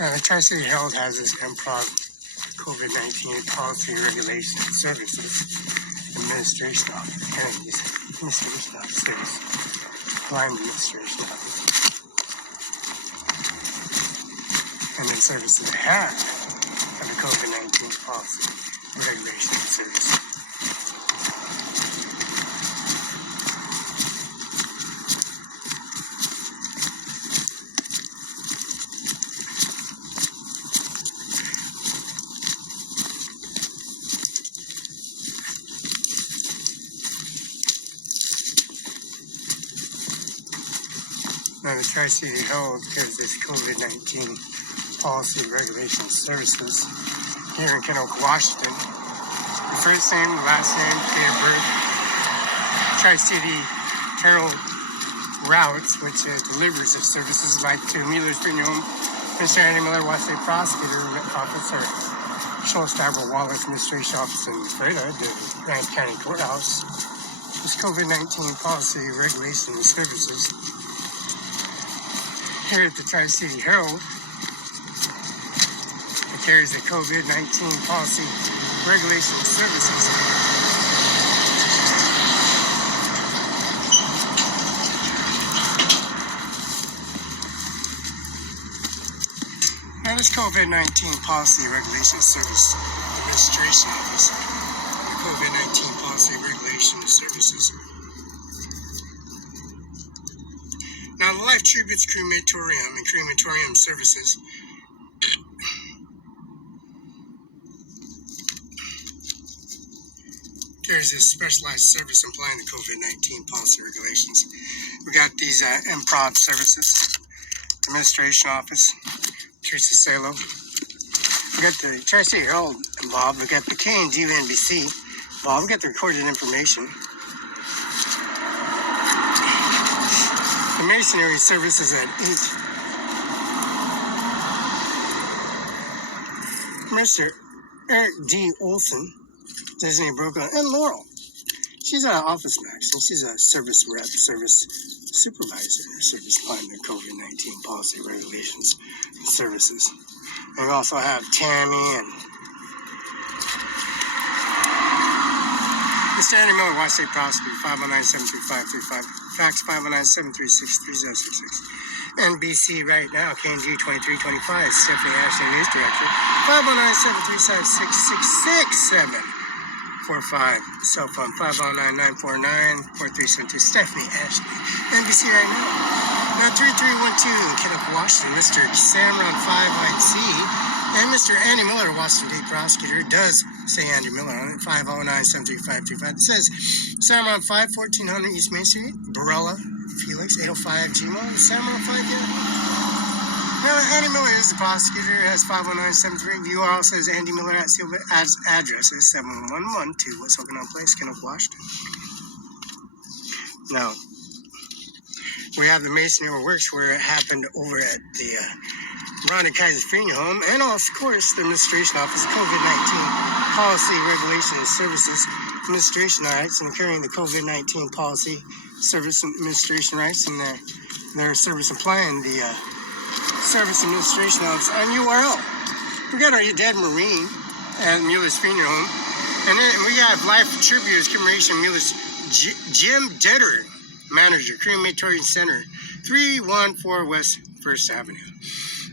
Now, the Tri-City Herald has this improv COVID-19 policy regulation and services administration office. Hearing these administration officers, blind administration office, and then services they have for the COVID-19 policy regulation and services. Now, the Tri-City Herald gives this COVID-19 policy regulation services here in Kennewick, Washington. The first name, the last name, date of birth, Tri-City Herald routes, which delivers the services like to Mueller's Funeral Home, Mr. Andy Miller, West State Prosecutor Office, or Schultz-Tabor Wallace Administration Office in Barela, the Grant County Courthouse. This COVID-19 policy regulation and services here at the Tri-City Herald, it carries the COVID-19 policy regulation services. Now, this COVID-19 policy regulation service administration office, the COVID-19 policy regulation services. Now, the Life Tributes Crematorium and Crematorium Services carries this specialized service implying the COVID-19 policy regulations. We got these improv services, administration office, Teresa Salo. We got the Tri-City Herald involved. We got the KNDU NBC involved. We got the recorded information. The masonry services at 8. Mr. Eric D. Olson, designated broker, and Laurel. She's an Office Max, and she's a service rep, service supervisor, service plan the COVID-19 policy regulations and services. And we also have Tammy and Mr. Andy Miller, West State Prosecutor, 519-735-35, fax 519-736-3066. NBC right now, KNG 2325, Stephanie Ashley, News Director, 509-735-6667. Cell phone 509-949-4372, Stephanie Ashley. NBC right now. Now 3312 in Kennewick, Washington, Mr. CIMARON5INC and Mr. Andy Miller, Washington State Prosecutor, does say Andy Miller on it, 509-735-35. It says CIMARON5, 1400 East Main Street, Barela, Felix, 805 Gmail. CIMARON5, yeah. Now, Andy Miller is the prosecutor, has 509-73. Viewer also says Andy Miller at Seal, as address is 7112 West Okanagan Place, Kennewick, Washington. Now, we have the masonry works where it happened over at the Rhonda Kaiser Funeral Home, and also, of course, the Administration Office of COVID-19 Policy Regulation and Services Administration Rights, and carrying the COVID-19 Policy Service and Administration Rights, and their service applying the Service Administration Office on URL. We got our dead Marine at Mueller's Funeral Home, and then we have Life Tributes Commemoration Mueller's Jim Detter, Manager, Crematorium Center, 314 West 1st Avenue.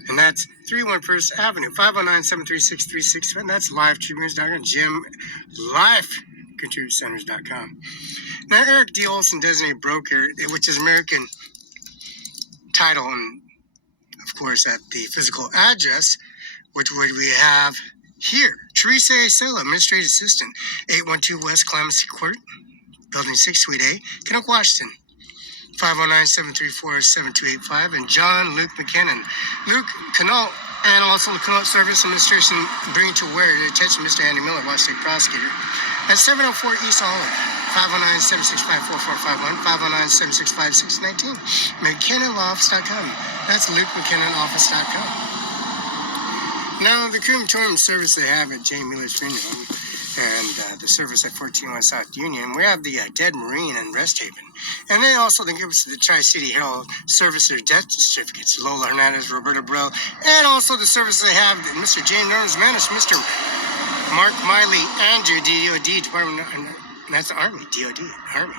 And that's 314 1st Avenue, 509-736-367. That's livetributes.com, Jim, livecontributecenters.com. Now, Eric D. Olson, designated broker, which is American title, and of course, at the physical address, which would we have here. Teresa Acela, Administrative Assistant, 812 West Clemens Court, Building 6, Suite A, Kennewick, Washington. 509-734-7285, and John Luke McKinnon. Luke Canal, and also the Canal Service Administration, bring to where the attention Mr. Andy Miller, Washington State Prosecutor, at 704 East Olive, 509-765-4451, 509-765-619, McKinnonLawoffice.com. That's LukeMcKinnonOffice.com. Now, the crematorium service they have at J. Mueller's Funeral Home and the service at 14 South Union. We have the Dead Marine and Rest Haven. And then also they give us the Tri-City Herald service their death certificates, Lola Hernandez, Roberta Burrell, and also the service they have Mr. James Ernst Manis, Mr. Mark Miley, Andrew, DOD, Department, and that's the Army, DOD, Army.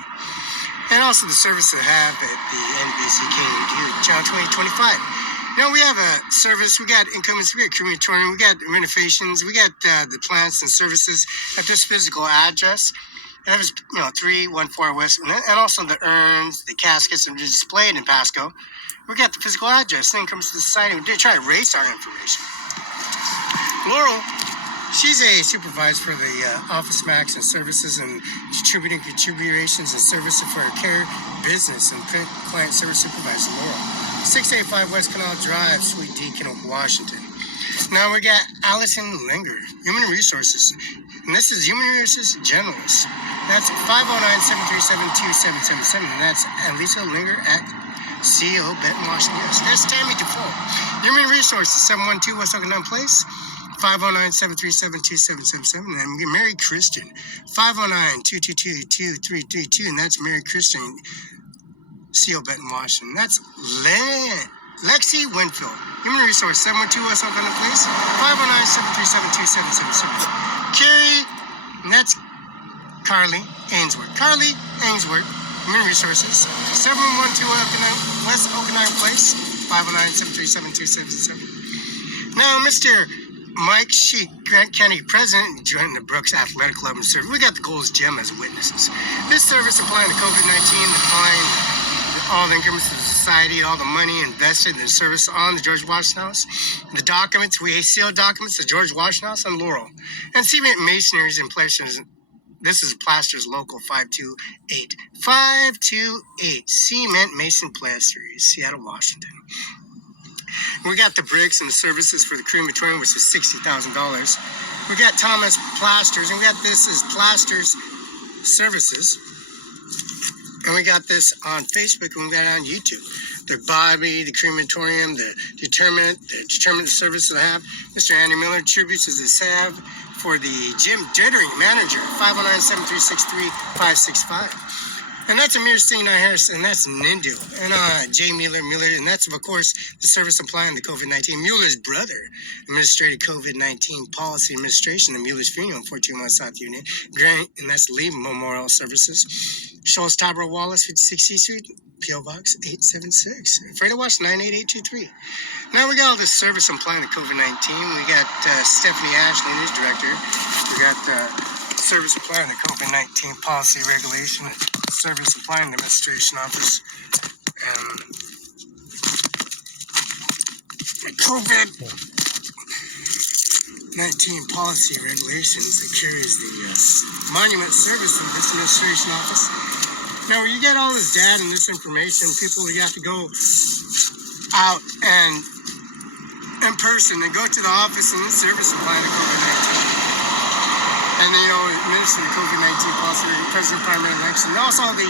And also the service they have at the NBC Channel 2025. Now we have a service, we got incumbents, we got crematorium, we got renovations, we got the plants and services at this physical address. And that was, 314 West, and also the urns, the caskets, and displayed in Pasco. We got the physical address. Then comes to the society. We did try to erase our information. Laurel, she's a supervisor for the Office Max and services and distributing contributions and services for her care business and client service supervisor, Laurel. 685 West Canal Drive, Suite D, Kennewick, Washington. Now we got Allison Linger, Human Resources. And this is Human Resources Generalist. That's 509-737-2777. And that's Alisa Linger at CEO Benton, Washington. Yes, that's Tammy Default. Human Resources, 712 West Oakland Place. 509-737-2777. And then we get Mary Christian. 509-222-2332. And that's Mary Christian, CEO Benton, Washington. That's Lexi Winfield. Human Resource, 712 West Oakland Place. 509-737-2777. Carrie, and that's Carly Ainsworth. Carly Ainsworth, Human Resources, 7112 West Okanagan Place, 509-737-2777. Now, Mr. Mike Sheik, Grant County President, joined the Brooks Athletic Club and service. We got the Gold's Gem as witnesses. This service applying to COVID-19, applying all the incomes to the society, all the money invested in the service on the George Washington House. The documents, we sealed documents to George Washington House and Laurel. And cement masonries and places. This is Plasters Local 528. 528 Cement Mason Plasteries, Seattle, Washington. We got the bricks and the services for the crematorium, which is $60,000. We got Thomas Plasters, and we got this is Plasters Services. And we got this on Facebook, and we got it on YouTube. The Bobby, the crematorium, the determinant services I have. Mr. Andy Miller tributes as this have for the Jim Jittering manager, 509-7363-565. And that's Amir Singh Harris, and that's Nindu. And Jay Mueller, and that's, of course, the service applying to COVID-19. Mueller's brother, administrated COVID-19 policy administration, the Mueller's funeral, 14 South Union. Grant, and that's Lee Memorial Services. Schultz Tabra Wallace, 56th Street, P.O. Box 876. Fredo Watch 98823. Now we got all this service applying to COVID-19. We got Stephanie Ashley, news director. We got service applying to COVID-19 policy regulation, service applying to administration office, and COVID-19 policy regulations that carries the monument service in this administration office. Now, when you get all this data and this information, people, you have to go out and in person and go to the office and the service applying to COVID-19. And then, administer the COVID-19 policy, President Primary Election, and also the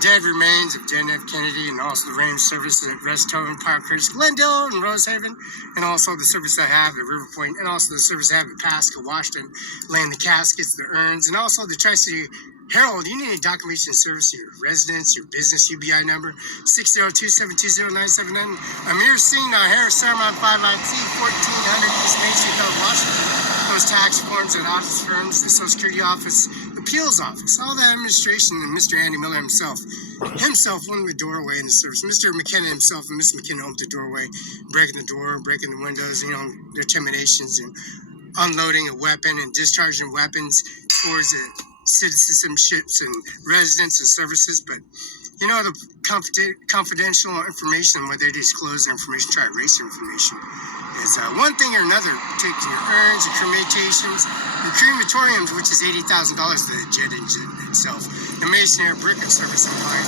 dead remains of John F. Kennedy, and also the range services at Restover, Parkhurst, Glendale, and Rosehaven, and also the service I have at River Point, and also the service I have at Pasco, Washington, laying the caskets, the urns, and also the Tri-City Herald. You need a documentation service, your residence, your business UBI number, 602-720-979. Amir Singh, Harris, CIMARON5INC, 1400 East Main Street, Washington. Those tax forms and office firms, the Social Security Office, Appeals Office, all that administration, and Mr. Andy Miller himself opened the doorway in the service. Mr. McKenna himself and Miss McKenna opened the doorway, breaking the door, breaking the windows, their intimidations, and unloading a weapon and discharging weapons towards the citizenships and residents and services. But the confidential information, where they disclose their information, try to erase their information, is one thing or another. Taking your urns, your cremations, your crematoriums, which is $80,000 to the jet engine itself, the masonry brick and service applying.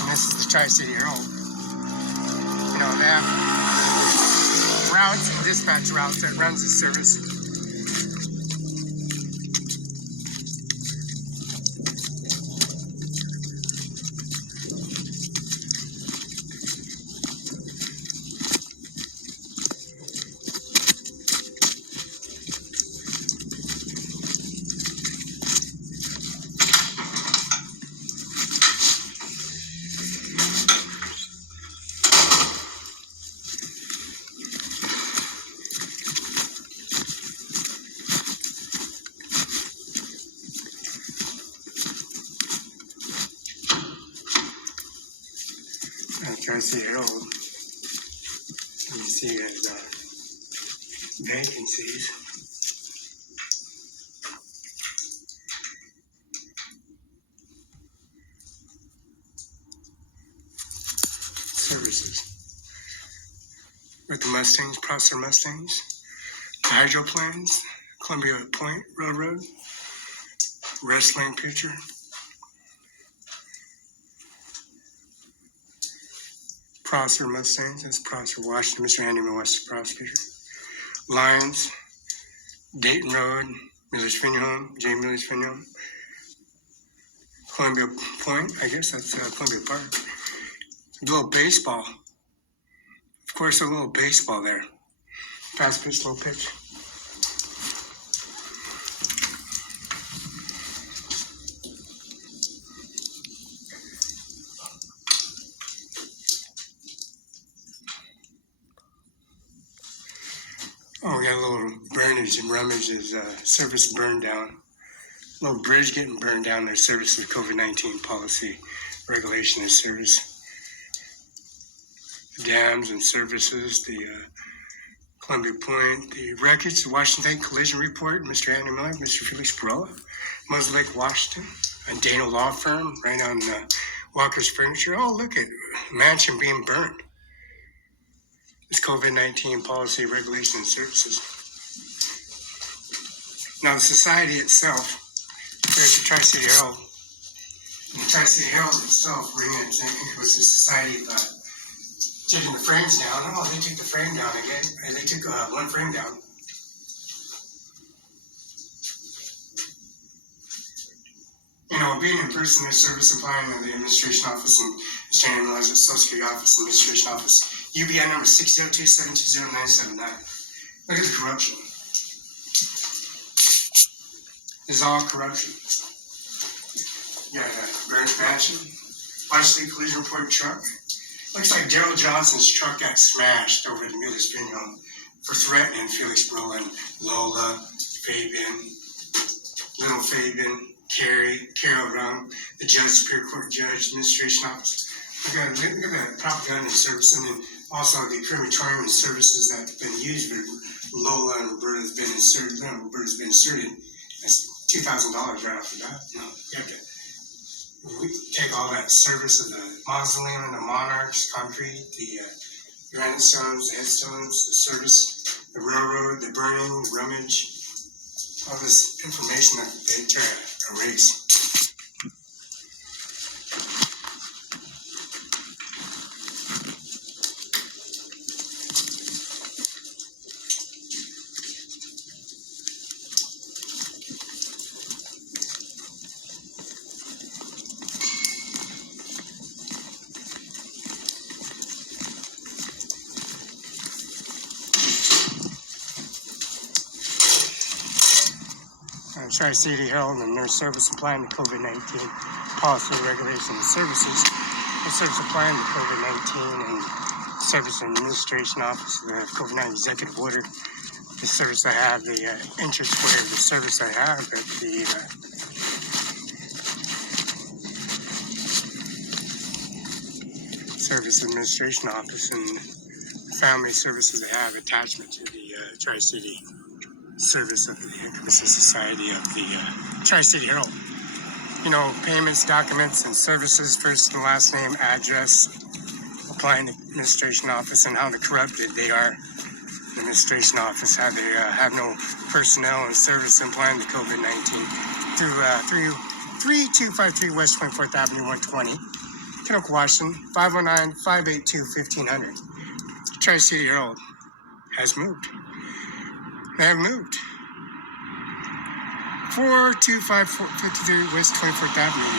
And this is the Tri-City Herald. They have routes and dispatch routes that runs the service. Tri-City Herald. Let me see his vacancies. Services. With the Mustangs, Prosser Mustangs, hydroplanes, Columbia Point Railroad, wrestling pitcher, Prosser Mustangs, that's Prosser Washington, Mr. Andy West, prosecutor. Lions, Dayton Road, Miller's Funeral Home, J. Miller's Funeral Home, Columbia Point, I guess that's Columbia Park. A little baseball. Of course, a little baseball there. Fast pitch, low pitch. Oh, we got a little burnage and rummage. Service burned down. A little bridge getting burned down. Their service of COVID-19 policy regulation and service. The dams and services, the Columbia Point, the wreckage, the Washington Collision Report, Mr. Andy Miller, Mr. Felix Barela, Moses Lake, Washington, a Dana law firm right on Walker's Furniture. Oh, look at mansion being burned. It's COVID-19 policy, regulation, and services. Now, the society itself, there's the Tri-City Herald. And the Tri-City Herald itself, it was the society of taking the frames down. Oh, they took the frame down again. They took one frame down. You know, being in person, their service applying to the administration office and Australian Laws at Social Security Office, Administration Office, UBI number 602-720-979. Look at the corruption. This is all corruption. You got a Burns Mansion, Washington Collision Report truck. Looks like Daryl Johnson's truck got smashed over the Miller's Funeral Home for threatening Felix Barela, Lola, Fabian, Little Fabian, Carol Rum, the judge, Superior Court judge, Administration Office. Look at the propaganda service, and then also the crematorium and services that have been used for Lola and Roberta's been inserted. Roberta's been inserted. That's $2,000 right off the bat. No, you have to. We take all that service of the mausoleum and the monarchs, concrete, the granite stones, the headstones, the service, the railroad, the burning, the rummage, all this information that they try to erase. Tri-City Herald and their service applying to COVID-19 policy, regulation, and services. The service applying to COVID-19 and Service and Administration Office of the COVID-19 Executive Order. The service I have, the interest where the service I have at the Service Administration Office and family services I have attachment to the Tri-City service of the Incubus Society of the Tri-City Herald. You know, payments, documents, and services, first and last name, address, applying to the administration office, and how corrupted they are. The administration office, how they have no personnel and service applying to COVID-19 through 3253 West 24th Avenue, 120, Kenoka, Washington, 509-582-1500. Tri-City Herald has moved. They have moved. 4253 West 24th Avenue,